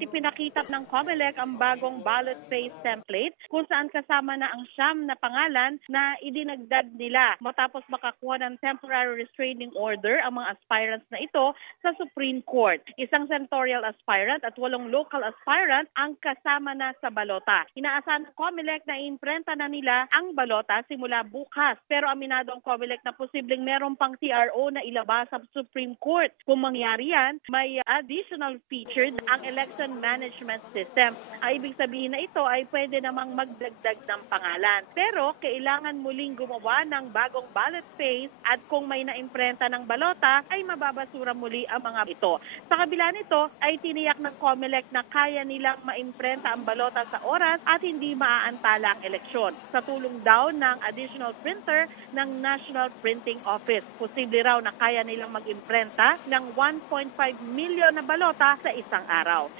Ipinakita ng COMELEC ang bagong ballot phase template kung saan kasama na ang siyam na pangalan na idinagdag nila matapos makakuha ng temporary restraining order ang mga aspirants na ito sa Supreme Court. Isang senatorial aspirant at 8 local aspirant ang kasama na sa balota. Inaasahan ng COMELEC na imprenta na nila ang balota simula bukas, pero aminado ang COMELEC na posibleng meron pang TRO na ilabas sa Supreme Court. Kung mangyari yan, may additional features ang election management system. Ay ibig sabihin na ito ay pwede namang magdagdag ng pangalan. Pero kailangan muling gumawa ng bagong ballot phase at kung may naimprenta ng balota ay mababasura muli ang mga ito. Sa kabila nito ay tiniyak ng COMELEC na kaya nilang maimprenta ang balota sa oras at hindi maaantala ang eleksyon. Sa tulong daw ng additional printer ng National Printing Office. Posible raw na kaya nilang mag-imprenta ng 1.5 million na balota sa isang araw.